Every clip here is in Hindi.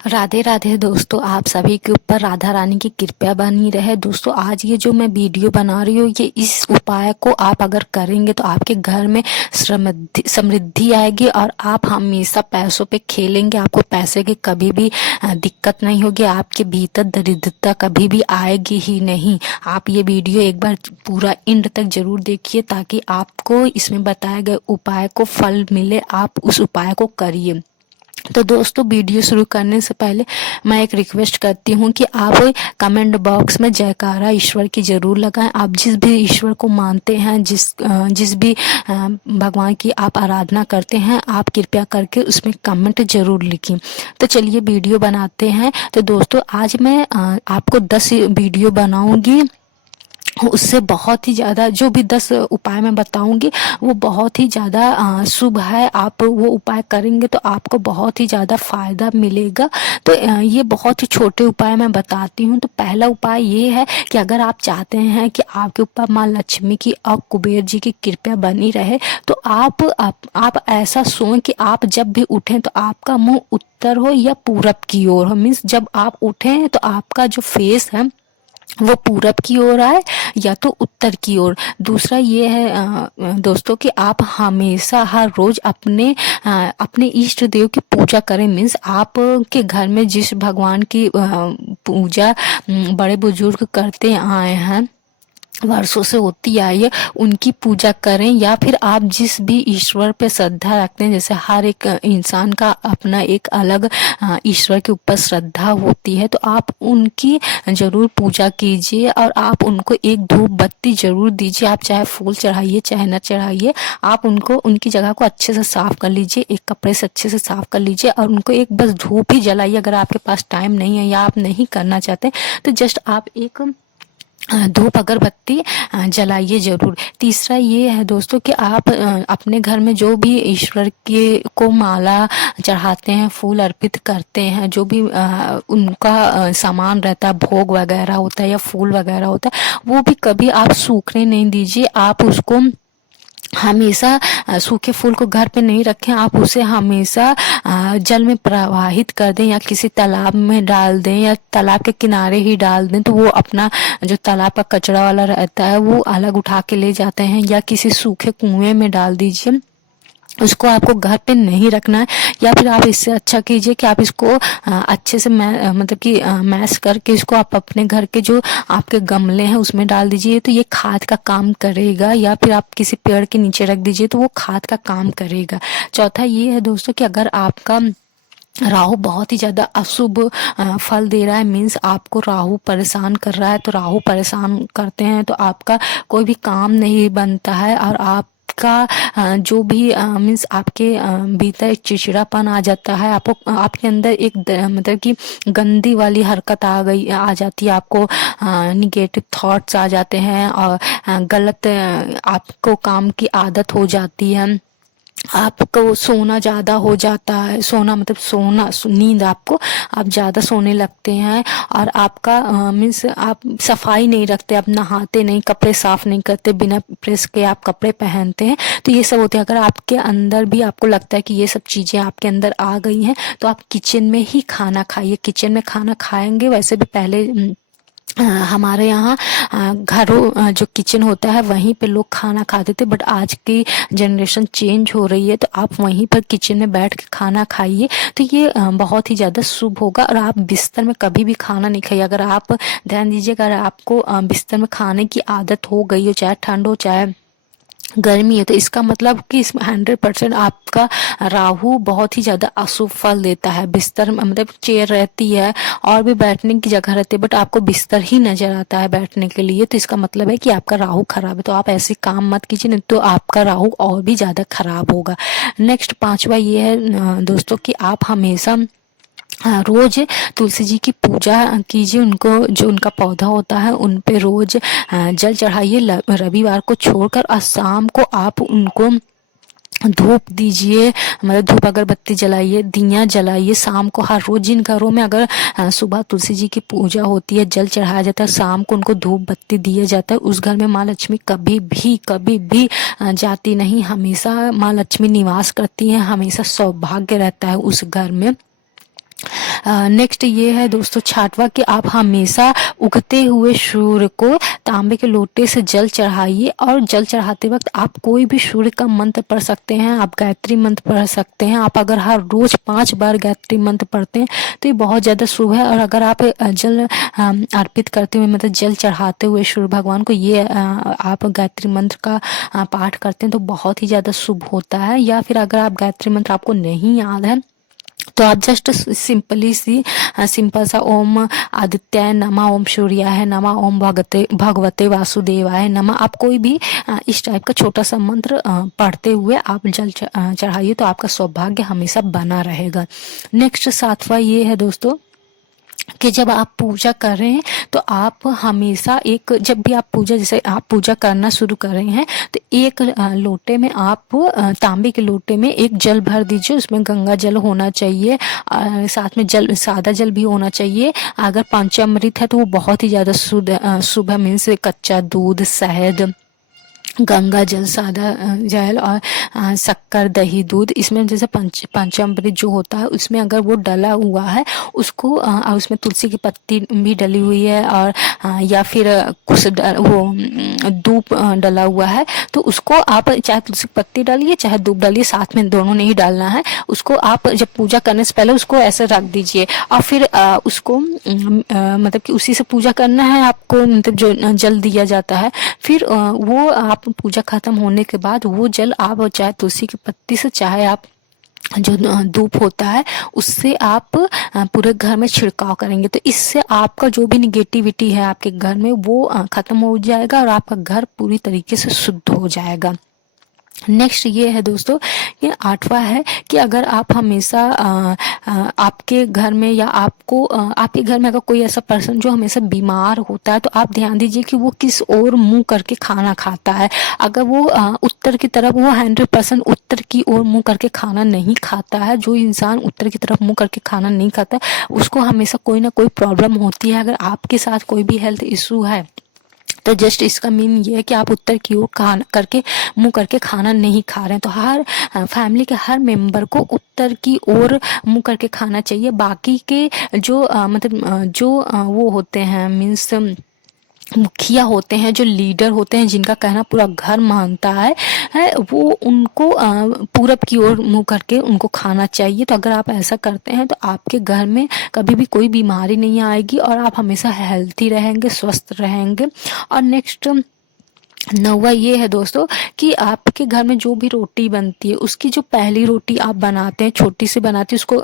राधे राधे दोस्तों, आप सभी के ऊपर राधा रानी की कृपा बनी रहे। दोस्तों, आज ये जो मैं वीडियो बना रही हूँ, ये इस उपाय को आप अगर करेंगे तो आपके घर में समृद्धि आएगी और आप हमेशा पैसों पे खेलेंगे। आपको पैसे की कभी भी दिक्कत नहीं होगी। आपके भीतर दरिद्रता कभी भी आएगी ही नहीं। आप ये वीडियो एक बार पूरा एंड तक जरूर देखिए ताकि आपको इसमें बताए गए उपाय को फल मिले। आप उस उपाय को करिए। तो दोस्तों, वीडियो शुरू करने से पहले मैं एक रिक्वेस्ट करती हूँ कि आप कमेंट बॉक्स में जयकारा ईश्वर की जरूर लगाएं। आप जिस भी ईश्वर को मानते हैं, जिस भी भगवान की आप आराधना करते हैं, आप कृपया करके उसमें कमेंट जरूर लिखें। तो चलिए वीडियो बनाते हैं। तो दोस्तों, आज मैं आपको 10 वीडियो बनाऊंगी। उससे बहुत ही ज़्यादा जो भी 10 उपाय मैं बताऊंगी वो बहुत ही ज़्यादा शुभ है। आप वो उपाय करेंगे तो आपको बहुत ही ज़्यादा फायदा मिलेगा। तो ये बहुत ही छोटे उपाय मैं बताती हूँ। तो पहला उपाय ये है कि अगर आप चाहते हैं कि आपके ऊपर माँ लक्ष्मी की और कुबेर जी की कृपा बनी रहे, तो आप ऐसा सोएं कि आप जब भी उठें तो आपका मुंह उत्तर हो या पूरब की ओर हो। मीन्स जब आप उठें तो आपका जो फेस है वो पूरब की ओर आए या तो उत्तर की ओर। दूसरा ये है दोस्तों कि आप हमेशा हर रोज अपने इष्ट देव की पूजा करें। मीन्स आप के घर में जिस भगवान की पूजा बड़े बुजुर्ग करते आए हैं, वर्षों से होती आई है, उनकी पूजा करें। या फिर आप जिस भी ईश्वर पे श्रद्धा रखते हैं, जैसे हर एक इंसान का अपना एक अलग ईश्वर के ऊपर श्रद्धा होती है, तो आप उनकी जरूर पूजा कीजिए और आप उनको एक धूप बत्ती जरूर दीजिए। आप चाहे फूल चढ़ाइए चाहे न चढ़ाइए, आप उनको उनकी जगह को अच्छे से साफ कर लीजिए, एक कपड़े से अच्छे से साफ कर लीजिए और उनको एक बस धूप ही जलाइए। अगर आपके पास टाइम नहीं है या आप नहीं करना चाहते तो जस्ट आप एक धूप अगरबत्ती जलाइए जरूर। तीसरा ये है दोस्तों कि आप अपने घर में जो भी ईश्वर के को माला चढ़ाते हैं, फूल अर्पित करते हैं, जो भी उनका सामान रहता है, भोग वगैरह होता है या फूल वगैरह होता है, वो भी कभी आप सूखने नहीं दीजिए। आप उसको हमेशा सूखे फूल को घर पे नहीं रखें। आप उसे हमेशा जल में प्रवाहित कर दें या किसी तालाब में डाल दें या तालाब के किनारे ही डाल दें, तो वो अपना जो तालाब का कचरा वाला रहता है वो अलग उठा के ले जाते हैं। या किसी सूखे कुएं में डाल दीजिए, उसको आपको घर पे नहीं रखना है। या फिर आप इससे अच्छा कीजिए कि आप इसको अच्छे से मतलब कि मैश करके इसको आप अपने घर के जो आपके गमले हैं उसमें डाल दीजिए, तो ये खाद का काम करेगा। या फिर आप किसी पेड़ के नीचे रख दीजिए तो वो खाद का काम करेगा। चौथा ये है दोस्तों कि अगर आपका राहु बहुत ही ज्यादा अशुभ फल दे रहा है, मीन्स आपको राहु परेशान कर रहा है, तो राहु परेशान करते हैं तो आपका कोई भी काम नहीं बनता है और आप का जो भी मीन्स आपके भीतर एक चिड़चिड़ापन आ जाता है। आपको आपके अंदर एक मतलब कि गंदी वाली हरकत आ जाती है। आपको निगेटिव थॉट्स आ जाते हैं और गलत आपको काम की आदत हो जाती है। आपको सोना ज्यादा हो जाता है, सोना मतलब सोना नींद आपको आप ज्यादा सोने लगते हैं और आपका मीन्स आप सफाई नहीं रखते, आप नहाते नहीं, कपड़े साफ नहीं करते, बिना प्रेस के आप कपड़े पहनते हैं, तो ये सब होते हैं। अगर आपके अंदर भी आपको लगता है कि ये सब चीजें आपके अंदर आ गई हैं तो आप किचन में ही खाना खाइए। किचन में खाना खाएंगे, वैसे भी पहले हमारे यहाँ घरों जो किचन होता है वहीं पे लोग खाना खाते थे, बट आज की जनरेशन चेंज हो रही है, तो आप वहीं पर किचन में बैठ के खाना खाइए। तो ये बहुत ही ज्यादा शुभ होगा। और आप बिस्तर में कभी भी खाना नहीं खाइए। अगर आप ध्यान दीजिएगा, अगर आपको बिस्तर में खाने की आदत हो गई हो, चाहे ठंड हो चाहे गर्मी है, तो इसका मतलब कि इसमें 100% आपका राहु बहुत ही ज्यादा अशुभ फल देता है। बिस्तर में मतलब चेयर रहती है और भी बैठने की जगह रहती है, बट आपको बिस्तर ही नजर आता है बैठने के लिए, तो इसका मतलब है कि आपका राहु खराब है। तो आप ऐसे काम मत कीजिए, नहीं तो आपका राहु और भी ज्यादा खराब होगा। नेक्स्ट पांचवा ये है दोस्तों कि आप हमेशा रोज तुलसी जी की पूजा कीजिए। उनको जो उनका पौधा होता है उन पे रोज जल चढ़ाइए रविवार को छोड़कर, और शाम को आप उनको धूप दीजिए, मतलब धूप अगरबत्ती जलाइए, दिया जलाइए शाम को। हर रोज जिन घरों में अगर सुबह तुलसी जी की पूजा होती है, जल चढ़ाया जाता है, शाम को उनको धूप बत्ती दिया जाता है, उस घर में माँ लक्ष्मी कभी भी जाती नहीं। हमेशा माँ लक्ष्मी निवास करती है, हमेशा सौभाग्य रहता है उस घर में। नेक्स्ट ये है दोस्तों 6वां कि आप हमेशा उगते हुए सूर्य को तांबे के लोटे से जल चढ़ाइए। और जल चढ़ाते वक्त आप कोई भी सूर्य का मंत्र पढ़ सकते हैं, आप गायत्री मंत्र पढ़ सकते हैं। आप अगर हर रोज 5 बार गायत्री मंत्र पढ़ते हैं तो ये बहुत ज़्यादा शुभ है। और अगर आप जल अर्पित करते हुए मतलब जल चढ़ाते हुए सूर्य भगवान को ये आप गायत्री मंत्र का पाठ करते हैं तो बहुत ही ज़्यादा शुभ होता है। या फिर अगर आप गायत्री मंत्र आपको नहीं याद है तो आप जस्ट सिंपल सा ओम आदित्याय नमः, ओम सूर्याय नमः, ओम भगवते वासुदेवाय नमः, आप कोई भी इस टाइप का छोटा सा मंत्र पढ़ते हुए आप जल चढ़ाइए तो आपका सौभाग्य हमेशा बना रहेगा। नेक्स्ट 7वां ये है दोस्तों कि जब आप पूजा कर रहे हैं तो आप हमेशा जब भी आप जैसे आप पूजा करना शुरू कर रहे हैं तो एक लोटे में आप तांबे के लोटे में एक जल भर दीजिए। उसमें गंगा जल होना चाहिए, साथ में सादा जल भी होना चाहिए। अगर पंचामृत है तो वो बहुत ही ज़्यादा शुभ है। मीन्स कच्चा दूध, शहद, गंगा जल, सादा जल और शक्कर, दही, दूध, इसमें जैसे पंचामृत जो होता है उसमें अगर वो डला हुआ है उसको उसमें तुलसी की पत्ती भी डली हुई है और या फिर कुछ वो धूप डला हुआ है तो उसको आप चाहे तुलसी की पत्ती डालिए चाहे धूप डालिए, साथ में दोनों नहीं डालना है। उसको आप जब पूजा करने से पहले उसको ऐसे रख दीजिए और फिर उसको मतलब कि उसी से पूजा करना है आपको, मतलब जो जल दिया जाता है। फिर वो आप पूजा खत्म होने के बाद वो जल आप चाहे तुलसी की पत्ती से चाहे आप जो धूप होता है उससे आप पूरे घर में छिड़काव करेंगे तो इससे आपका जो भी निगेटिविटी है आपके घर में वो खत्म हो जाएगा और आपका घर पूरी तरीके से शुद्ध हो जाएगा। नेक्स्ट ये है दोस्तों ये 8वां है कि अगर आप हमेशा आपके घर में या आपके घर में अगर कोई ऐसा पर्सन जो हमेशा बीमार होता है तो आप ध्यान दीजिए कि वो किस ओर मुंह करके खाना खाता है। अगर वो उत्तर की तरफ, वो 100% उत्तर की ओर मुंह करके खाना नहीं खाता है, जो इंसान उत्तर की तरफ मुंह करके खाना नहीं खाता उसको हमेशा कोई ना कोई प्रॉब्लम होती है। अगर आपके साथ कोई भी हेल्थ इशू है तो जस्ट इसका मीन ये है कि आप उत्तर की ओर मुंह करके खाना नहीं खा रहे हैं। तो हर फैमिली के हर मेंबर को उत्तर की ओर मुंह करके खाना चाहिए। बाकी के जो वो होते हैं मीन्स मुखिया होते हैं, जो लीडर होते हैं, जिनका कहना पूरा घर मानता है वो उनको पूरब की ओर मुंह करके उनको खाना चाहिए। तो अगर आप ऐसा करते हैं तो आपके घर में कभी भी कोई बीमारी नहीं आएगी और आप हमेशा हेल्थी रहेंगे, स्वस्थ रहेंगे। और नेक्स्ट 9वां ये है दोस्तों कि आपके घर में जो भी रोटी बनती है उसकी जो पहली रोटी आप बनाते हैं, छोटी सी बनाते हैं, उसको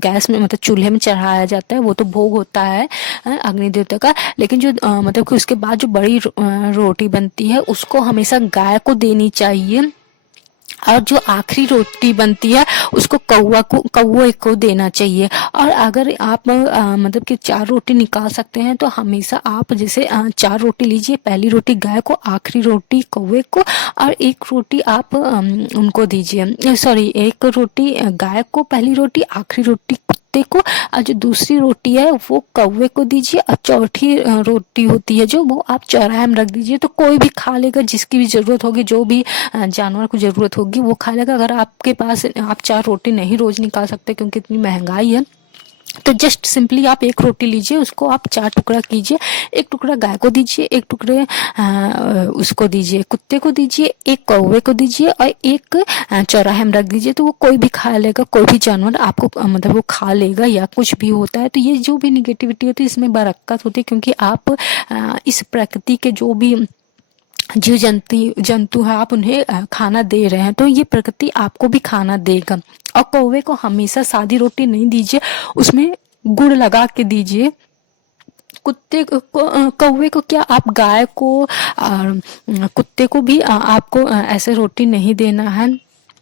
गैस में मतलब चूल्हे में चढ़ाया जाता है, वो तो भोग होता है अग्नि देवता का। लेकिन जो मतलब कि उसके बाद जो बड़ी रोटी बनती है उसको हमेशा गाय को देनी चाहिए। और जो आखिरी रोटी बनती है उसको कौवे को देना चाहिए। और अगर आप मतलब कि 4 रोटी निकाल सकते हैं तो हमेशा आप जैसे 4 रोटी लीजिए, पहली रोटी गाय को, आखिरी रोटी कौवे को और एक रोटी आप उनको दीजिए। सॉरी, एक रोटी गाय को पहली रोटी, आखिरी रोटी कुत्ते को और जो दूसरी रोटी है वो कौवे को दीजिए और चौथी रोटी होती है जो वो आप चौराहे में रख दीजिए। तो कोई भी खा लेगा, जिसकी भी ज़रूरत होगी, जो भी जानवर को ज़रूरत होगी वो खा लेगा। अगर आपके पास आप 4 रोटी नहीं रोज़ निकाल सकते क्योंकि इतनी महंगाई है तो जस्ट सिंपली आप एक रोटी लीजिए, उसको आप 4 टुकड़ा कीजिए, एक टुकड़ा गाय को दीजिए, एक टुकड़े उसको दीजिए, कुत्ते को दीजिए, एक कौवे को दीजिए और एक चौराहे में रख दीजिए। तो वो कोई भी खा लेगा, कोई भी जानवर आपको मतलब वो खा लेगा या कुछ भी होता है। तो ये जो भी निगेटिविटी होती है इसमें बरकत होती है क्योंकि आप इस प्रकृति के जो भी जीव जंतु है आप उन्हें खाना दे रहे हैं तो ये प्रकृति आपको भी खाना देगा। और कौवे को हमेशा सादी रोटी नहीं दीजिए, उसमें गुड़ लगा के दीजिए। कौवे को क्या, आप गाय को कुत्ते को भी आपको ऐसे रोटी नहीं देना है,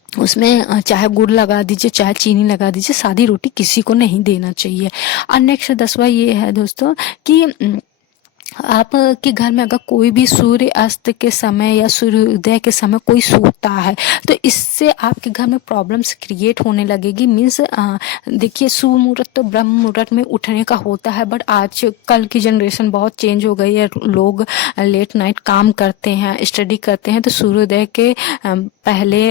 उसमें चाहे गुड़ लगा दीजिए चाहे चीनी लगा दीजिए, सादी रोटी किसी को नहीं देना चाहिए। और नेक्स्ट 10वां ये है दोस्तों कि आप के घर में अगर कोई भी सूर्य अस्त के समय या सूर्योदय के समय कोई सोता है तो इससे आपके घर में प्रॉब्लम्स क्रिएट होने लगेगी। मीन्स देखिए, शुभ मुहूर्त तो ब्रह्म मुहूर्त में उठने का होता है, बट आज कल की जनरेशन बहुत चेंज हो गई है। लोग लेट नाइट काम करते हैं, स्टडी करते हैं, तो सूर्योदय के पहले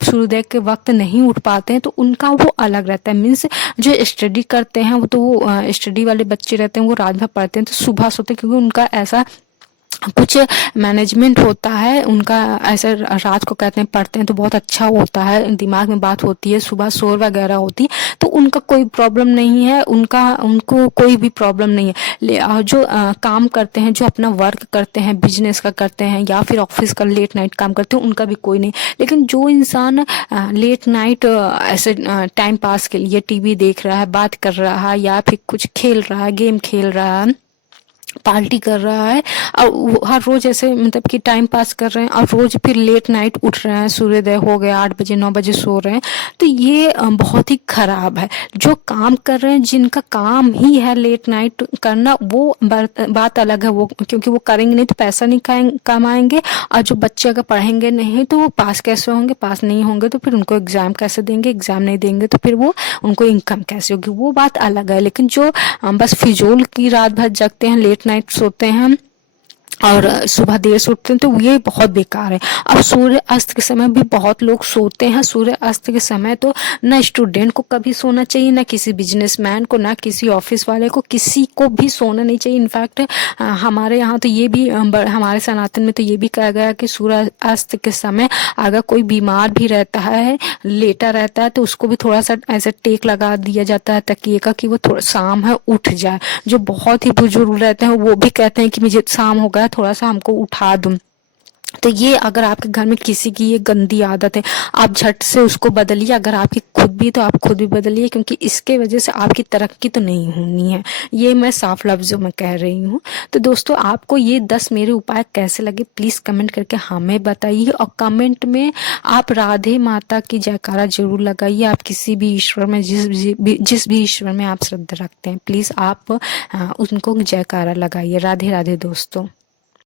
सूर्योदय के वक्त नहीं उठ पाते हैं, तो उनका वो अलग रहता है। मीन्स जो स्टडी करते हैं वो तो वो स्टडी वाले बच्चे रहते हैं, वो रात भर पढ़ते हैं तो सुबह सोते हैं, क्योंकि उनका ऐसा कुछ मैनेजमेंट होता है उनका, ऐसे रात को कहते हैं पढ़ते हैं तो बहुत अच्छा होता है, दिमाग में बात होती है, सुबह शोर वगैरह होती है, तो उनका कोई प्रॉब्लम नहीं है, उनको कोई भी प्रॉब्लम नहीं है। जो काम करते हैं, जो अपना वर्क करते हैं, बिजनेस का करते हैं या फिर ऑफिस का लेट नाइट काम करते हैं, उनका भी कोई नहीं। लेकिन जो इंसान लेट नाइट ऐसे टाइम पास के लिए टीवी देख रहा है, बात कर रहा है या फिर कुछ खेल रहा है, गेम खेल रहा है, पार्टी कर रहा है और हर रोज ऐसे मतलब कि टाइम पास कर रहे हैं और रोज फिर लेट नाइट उठ रहे हैं, सूर्योदय हो गया 8 बजे 9 बजे सो रहे हैं, तो ये बहुत ही खराब है। जो काम कर रहे हैं, जिनका काम ही है लेट नाइट करना, वो बात अलग है, वो क्योंकि वो करेंगे नहीं तो पैसा नहीं कमाएंगे। और जो बच्चे अगर पढ़ेंगे नहीं तो वो पास कैसे होंगे, पास नहीं होंगे तो फिर उनको एग्जाम कैसे देंगे, एग्जाम नहीं देंगे तो फिर वो उनको इनकम कैसे होगी, वो बात अलग है। लेकिन जो बस फिजूल की रात भर जगते हैं, लेट नाइट सोते हैं और सुबह देर से उठते हैं, तो ये बहुत बेकार है। अब सूर्य अस्त के समय भी बहुत लोग सोते हैं। सूर्य अस्त के समय तो ना स्टूडेंट को कभी सोना चाहिए, ना किसी बिजनेसमैन को, ना किसी ऑफिस वाले को, किसी को भी सोना नहीं चाहिए। इनफैक्ट हमारे यहाँ तो ये भी हमारे सनातन में तो ये भी कहा गया कि सूर्य अस्त के समय अगर कोई बीमार भी रहता है, लेटा रहता है, तो उसको भी थोड़ा सा ऐसे टेक लगा दिया जाता है तकिए का, कि वो थोड़ा शाम है उठ जाए। जो बहुत ही बुजुर्ग रहते हैं वो भी कहते हैं कि मुझे शाम हो गया, थोड़ा सा हमको उठा दूं। तो ये अगर आपके घर में किसी की ये गंदी आदत है, आप झट से उसको बदलिए। अगर आपकी खुद भी तो आप खुद भी बदलिए, क्योंकि इसके वजह से आपकी तरक्की तो नहीं होनी है, ये मैं साफ लफ्जों में कह रही हूँ। तो दोस्तों, आपको ये 10 मेरे उपाय कैसे लगे प्लीज कमेंट करके हमें बताइए, और कमेंट में आप राधे माता की जयकारा जरूर लगाइए। आप किसी भी ईश्वर में, जिस भी ईश्वर में आप श्रद्धा रखते हैं, प्लीज आप उनको जयकारा लगाइए। राधे राधे दोस्तों।